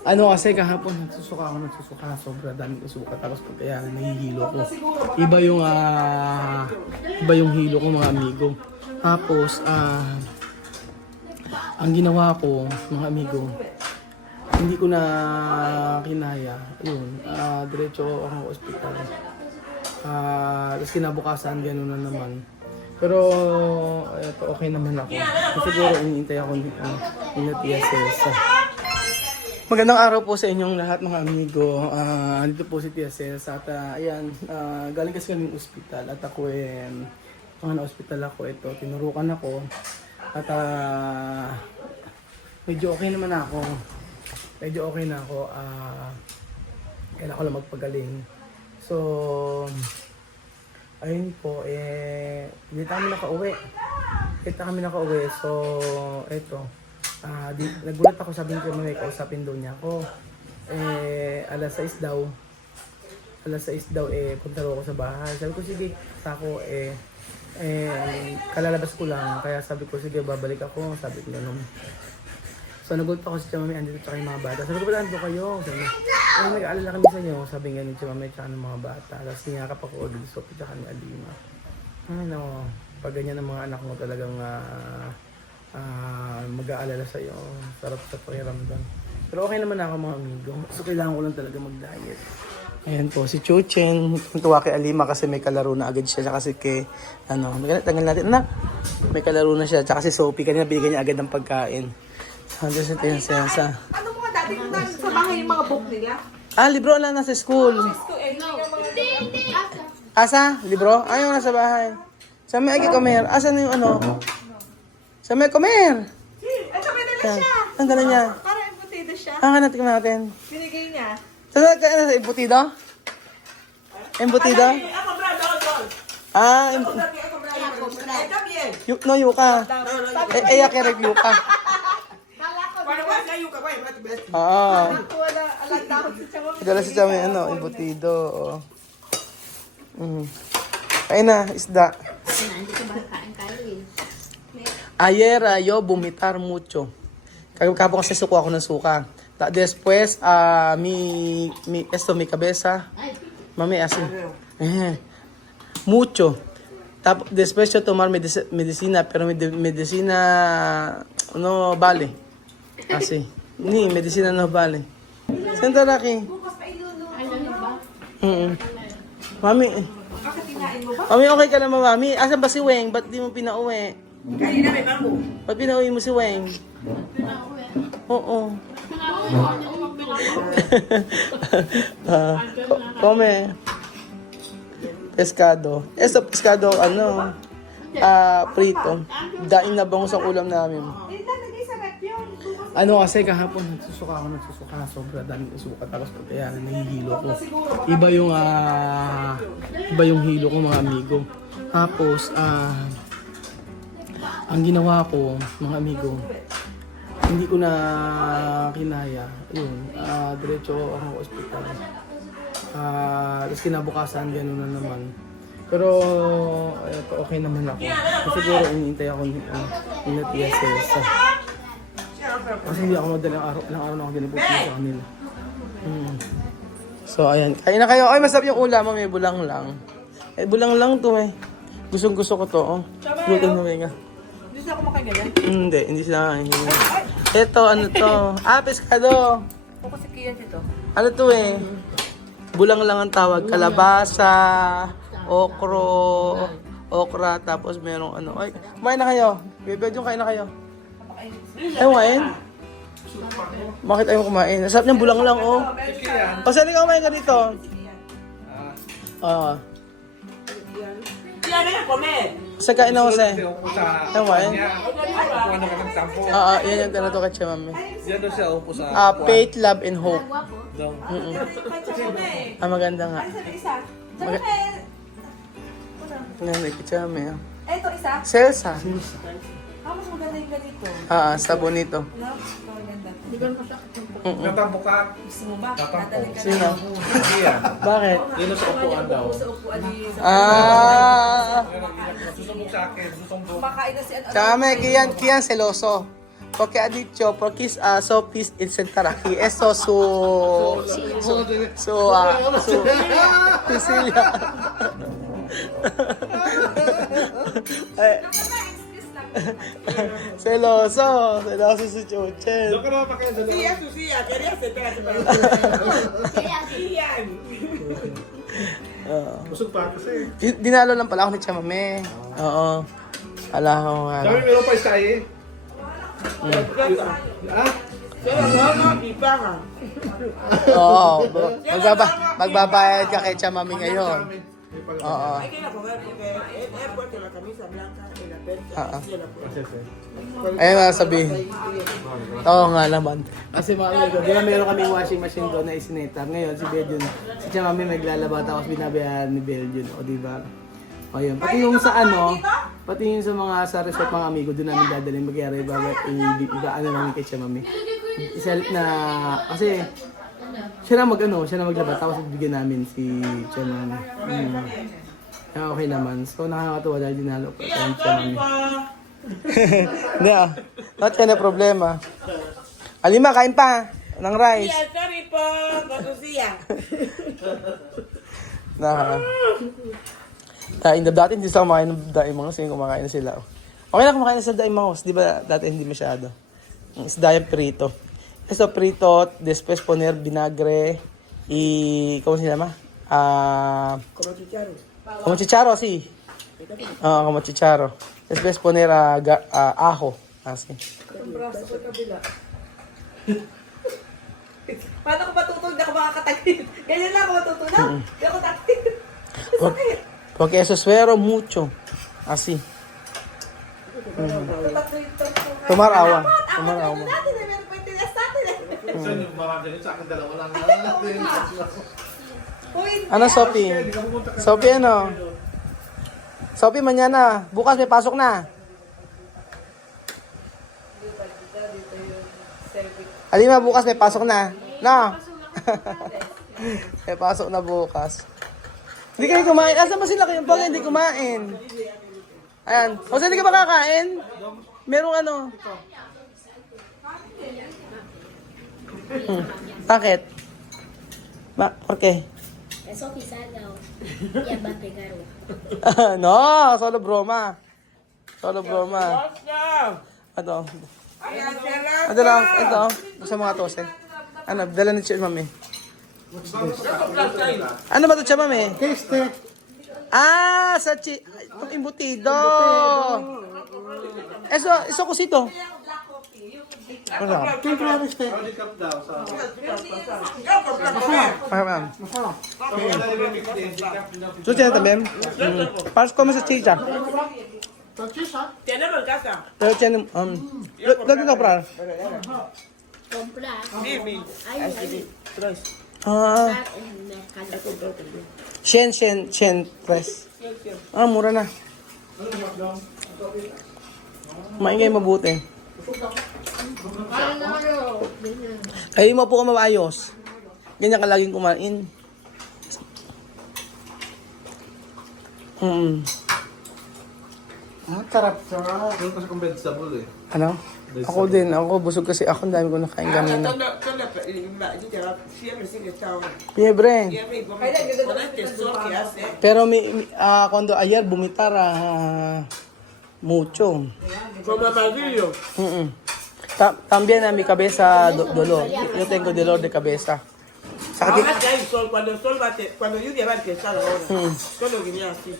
Ano kasi kahapon nagsusuka, sobra daming suka tapos pag kaya nahihilo ko. Iba yung hilo ko mga amigo. Tapos ang ginawa ko mga amigo, hindi ko na kinaya. Ayun, diretso ako sa ospital. Tapos kinabukasan gano'n na naman. Pero eto, okay naman ako. Siguro iniintay ako ni TSS. Magandang araw po sa inyong lahat mga amigo. Dito po si TSS at ayan, galing kasi kami ng ospital at ako na ospital ako ito, tinurukan ako at medyo okay naman ako. Kailangan ko lang magpagaling. So, ayun po, hindi kami nakauwi. So, eto. Nagulat ako, sabi ko may kausapin daw niya ako. Alas 6 daw, punta daw ako sa bahay. Sabi ko, sige, ako, kalalabas ko lang. Kaya sabi ko, sige, babalik ako. Sabi ko, ganun. So, nagulat ako si Mami, andito tsaka yung mga bata. Sabi ko, ba't ando kayo? Sabi ko, nag-aalala kami sa inyo. Sabi nga ni Mami, tsaka ng mga bata. Tapos niyakap ako ulit, so, tsaka ni Alima. Ano, pag ganyan ang mga anak mo talagang mag-aalala sa'yo. Sarap sa pakiramdam. Pero okay naman ako mga amigo. So kailangan ko lang talaga mag-diet. Ayan po, si Chuchen. Tuwa kay Alima kasi may kalaro na agad siya. Kasi kay, tagal natin. Anak, may kalaro na siya. Tsaka si Sophie, kanina binigyan niya agad ng pagkain. Hanggang sa tiyansa. Ano mo nga dati kung sa bahay yung mga book nila? Libro lang nasa school. Asa? Libro? Ayaw nasa bahay. Sa may agi comer. Asa na yung ano? Sa may comer. Ito, may dala siya. Ang dala niya. Parang embutido siya. Natin natin. Binigay niya. Sa embutido? Embutido? Ako, brad, all. No, yuka. Kerek yuka. Oo. Dala si Chami, embutido. Ayun na, isda. Ayer yo vomitar mucho. Kapag kasi suko ako ng suka. Después, mi cabeza. Mami, así. Mucho. Después yo tomar medicina, pero medicina no vale. Así. Ni, medicina no vale. Senta laki. Mami. Mami, okay ka naman, Mami. Asan ba si Weng? Ba't di mo pinauwi? Kanina may bambu. Ba't pinauwi mo si Weng? Oo. Come. Pescado. Pescado, prito. Daing na bangus ang ulam namin. Kasi kahapon nagsusuka, sobra daming suka tapos pag kaya nahihilo ko. Iba yung hilo ko mga amigo. Tapos ang ginawa ko mga amigo, hindi ko na kinaya. Ayun, diretso ako sa ospital. Tapos kinabukasan gano'n na naman. Pero eto, okay naman ako. Siguro iniintay ako ni TSS. Kasi hindi ako madalang araw na ako diniputin sa kanila. So ayan, kain na kayo. Ay, masarap yung ulam mo, may bulang lang. Bulang lang to Gustong-gusto ko to. Gutom na nga. Hindi siya kumakain ganyan? Hindi sila kakainin. Ito, ano to? Pescado. O kasi kiyan ito. Ano to Bulang lang ang tawag. Kalabasa, okra, tapos merong ano. Ay, kumain na kayo. Bebe, yung kain na kayo. Ayaw kumain? Bakit ayaw kumain? Nasarap niyang bulang lang, Pasali ka kumain ka dito. Yan na yan, komen. Sa kain na kasi. Ayaw kumain? Yan yung tanato kay Chia Mami. Diyan daw siya upo sa Faith, Love, and Hope. daw. Maganda nga. Isa. Ngayon, kay Chia Mami. Ito isa. Selsa. Mas maganda yung ganito. Sabon nito. No? Ito maganda. Natabukat. Gusto mo ba? Dadalhin ka Sino? Iya. Bakit? Dino sa upuan daw. Sa upuan ni... Susubok sa akin. Susubok. Kumakain na si ano. Tsaka may kiyan seloso. porque ha dicho, porque Sophie's instant taraki. Eso Cecilia. Celoso si Chuchen. Doon ka naman kayo sa Susiya, Susiya. Quería aceptar para Iyan. Busog pa kasi. Dinalo lang pala ako ni Chamame. Oo. Ala ko nga. Sabi meron pa isa eh. Ah? Iba nga. Oo. Magbabayad ka kay Chamame ngayon. Oo. Hay que ir a comer porque él puesto la camisa blanca en la percha. Así la puesto. Ayun nga sabihin. Oo nga naman. Kasi mga amigo, di ba meron kaming washing machine doon na isinator. Ngayon si Belgian, si Chamame naglalaba tapos binabayaran ni Belgian. O di ba? O yun. Pati yung sa pati yung sa mga sa resort mga amigo, doon namin dadalhin magyari. Iba ano namin kay Chamame. Isa na, kasi siya na maglaba tapos bibigyan namin si Chamame. Okay naman. So nakakatuwa dahil dinalo pa si Chamame. Hindi not yan na problema. Alima, kain pa ng rice. Sorry po, Susiya. Dati hindi sila kumakain ng daimangos, ngayon kumakain na sila. Okay lang kumakain na sa daimangos, di ba dati hindi masyado. Isda yung prito. Eso prito, después poner vinagre ¿cómo se llama? Como chicharo. Como chicharo, sí. Como chicharo. Después poner ajo, así. Braso ko kabila. Paano ko matutulog? Hindi ako makakatagil. Ganyan lang ako matutulog. Hindi ako tagil. Porque eso suero mucho. Así. Tomar agua. Tomar agua. Saan yung mga ganyan sa akin dalawa lang. Ano, Sophie? Sophie, ano? Sophie, mañana. Bukas may pasok na. Alima, bukas may pasok na. No? May pasok na bukas. Hindi kayo kumain. Asa ba sila kayo? Pag hindi kumain. Ayan. O saan hindi ka makakain? Merong ano. Bakit? ¿Por qué? Eso quizás no. Ya va a pegar. No, solo broma. Solo broma. Ano? Ito lang, ito. Sa mga tose. Ano, dala ni Chef Mami. Ano ba ito, Chef Mami? Este, Sa itong embutido. Eso cosito. Ano? ¿quién trae este? Body cup daw sa... Ma'am. Masarap. Susi na tabi. Pares como sa chicha. Salchicha. Tiene en casa. Pero tiyan, ¿dónde comprar? Comprar. Mimi. Ahí en el mercado. Shen, tres. Mura na. Kumain kayo mabuti. Kayo mo po maayos. Ganyan ka laging kumain. Sarap, sarap. Doon kasi kung vegetable eh. Ano? Ako din. Ako busog kasi ako. Ang dami ko nakain kanina. Siempre sigue estando. Fiebre. Siempre, con este sol que hace. Pero cuando ayer vomitar mucho. Como amarillo. También a mi cabeza dolor. Yo tengo dolor de cabeza. Sakit. Ahora que hay sol, cuando el sol bate, cuando lluvia va a empezar ahora. Solo venía así.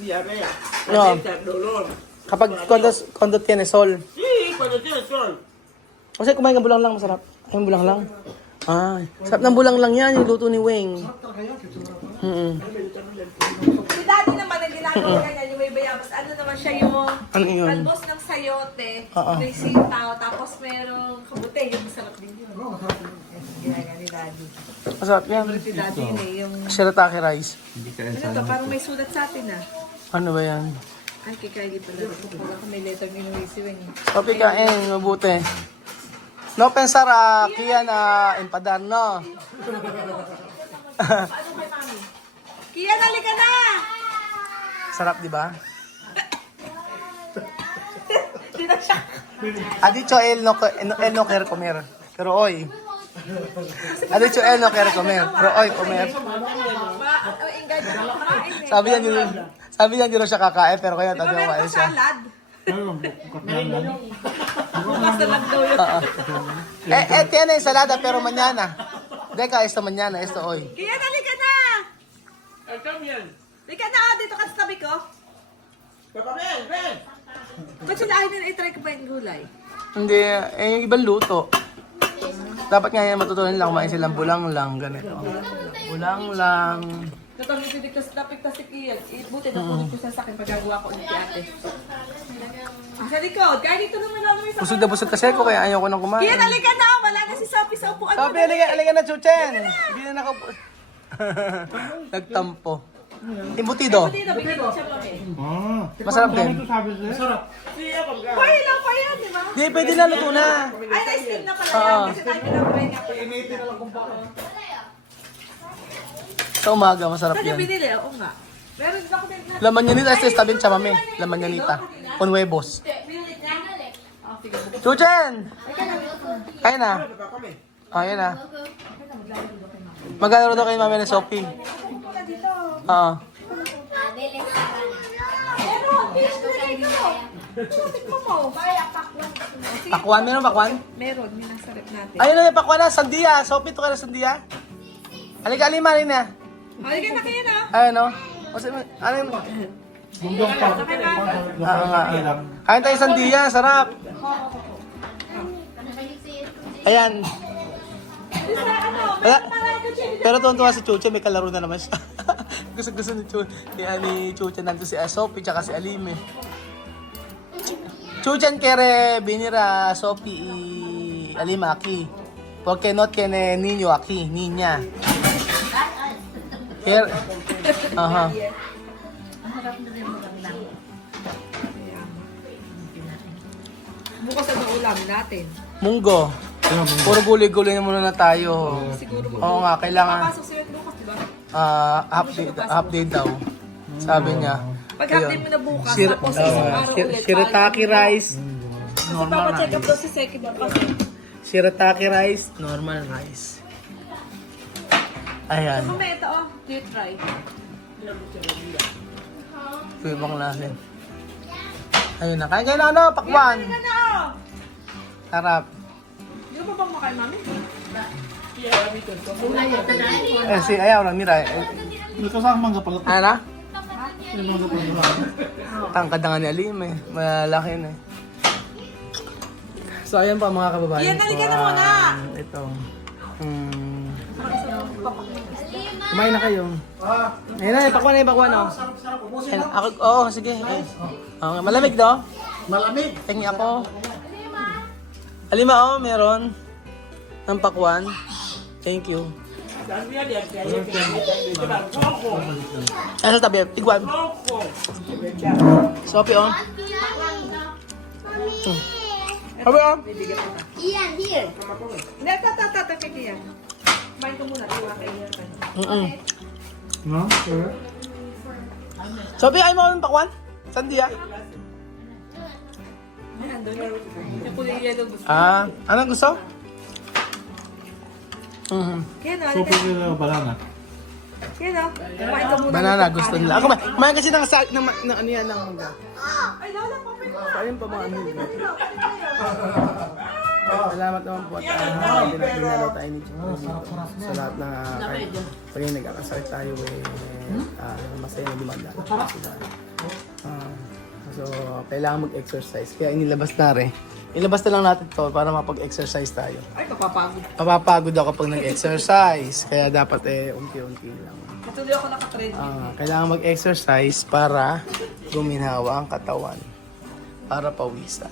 Diarrea, No. alergia, dolor. Kapag cuando tiene sol. Sí, cuando tiene sol. Kasi kumain ng bulang lang masarap. Ay, yung bulang lang. Sarap ng bulang lang yan, yung luto ni Wing. Si Daddy naman ang ginagawa niya yung may bayabas. Ano naman siya yung Ano yun? talbos ng sayote, Oo. may sitaw, tapos merong kabute. Yung masarap din yun. Ginagawa ni Daddy. Masarap yan. Si Daddy yun eh, yung... Shirataki rice. Ano to, parang may sulat sa atin ah. Ano ba yan? Ay, kay Kylie pala. Pag ako may letter ni Luis Wing. Kopi kain, mabuti. No pensar kiya na empadar, no? Paano kay Mami? Kian, halika na! Sarap, di ba? Hindi na siya. Ha dicho él no quiere comer. Pero hoy. Ha dicho él no quiere comer. Pero hoy comer. Ingay ka na kumain eh. Sabi niya hindi raw siya kakain, pero kaya Di ba tayo meron kakain ka siya. salad? Bukas salad daw yun. Tiene ensalada, pero mañana. Deca, esto mañana, esto hoy. Kaya halika na! Halika na, dito ka sa tabi ko. Papa Mel, Mel! Ba't sila ayaw nila i-try ko pa yung gulay? Hindi, yung ibang luto. Dapat nga yan matutunan lang, kumain silang bulang lang, ganito. Bulang lang. Katang sidik tas tapik tas ikiyan. Buti na kunin ko sa akin pagagawa ko ulit kay ate. Sa likod, kaya dito naman lang may Busog na busog kasi ako, kaya ayaw ko nang kumain. Kaya halika na, wala na si Sophie sa upuan mo. Sabi, alika na, Chuchen. Hindi na nakaupo. Nagtampo. Embutido. Dito, bigyan ko siya kami. Masarap din. Pwede lang pa yan, di ba? Di, pwede na, luto na. Ay, na-steam na pala yan. Kasi tayo pinag-try nga pala. Sa umaga, masarap Saan niya yan. binili? Oo nga. Meron din ako din. Laman niya nita, este tabi chamame. Laman niya nita. Con huevos. Binili niya? Ah, sige. Chuchen! Ayun na. Ayun na. Maglalaro daw kay mami na Sophie. Oo. Meron, binili dito. Tikman mo. Pakwan, meron pakwan? Meron, yun ang sarap natin. Ayun na yung pakwan na, sandia. Sophie, ito ka na sandia. Halika, alima rin na. Halika na kayo na. Ayun o. Ano yung... Kain tayo sandia, sarap. Ayan. Wala. Pero tuwan-tuwa si Chucha, may kalaro na naman siya. Gusto ni Chucha. Kaya ni Chucha nandito si Sophie tsaka si Alime. Chucha quiere venir a Sophie y Alima aquí. Porque no tiene niño aquí, niña. Here. Aha. Bukas ang ulam natin. Munggo. Puro gulay-gulay na muna na tayo. Siguro Oo nga, kailangan papasok siya bukas, di ba? half day daw. Sabi niya. Pag half day mo na bukas, Shir- tapos isang araw ulit. shirataki rice. Kasi Normal papacheck up rice. daw si Seki ba kasi. Shirataki rice, normal rice. Ayan. Mamaya ito, oh. Do you try? Ito yung ibang lasin. Ayun na. Kain kayo na ano, pakwan. Halika na, oh. Harap. Di ba bang makain, mami? Si ayaw lang nila. Ito sa mangga pala. Ano na? Tangkad na nga ni Alim eh. Malaki na eh. So ayan pa mga kababayan. Iyan, halika na muna. Ito. Kumain na kayo. Ayun na, pakwan oh. Ayun, ako, oo, sige. Okay, malamig do? Malamig. Tingi ako. Alima oh, meron. Ng pakwan. Thank you. Ano sa tabi? Tigwan. Sophie oh. Sabi oh. Ian, here. Hindi, tata, kaya yan. Kumain ko muna, iwa kayo yan. No? Sure. Sophie, ay mo ang pakwan? Sandia? Ayan, doon yun. Yung kulay yellow gusto. Anong gusto? Kaya na, So, halika. pwede na banana. Kaya na, kumain ka muna. Banana, gusto nila. Ako, kumain kasi ng ano yan, ng mangga. Ay, lola, papay mo. Ayun pa mga amigo. Salamat naman po at dinalaw tayo ni Chico sa lahat na pag nagkakasakit tayo masaya na dumanda sila. So kailangan mag-exercise kaya inilabas na rin. Ilabas na lang natin to para mapag-exercise tayo. Ay, mapapagod. Papapagod ako pag nag-exercise kaya dapat unti-unti lang. Patuloy ako nakatrade. Kailangan mag-exercise para guminawa ang katawan para pawisan.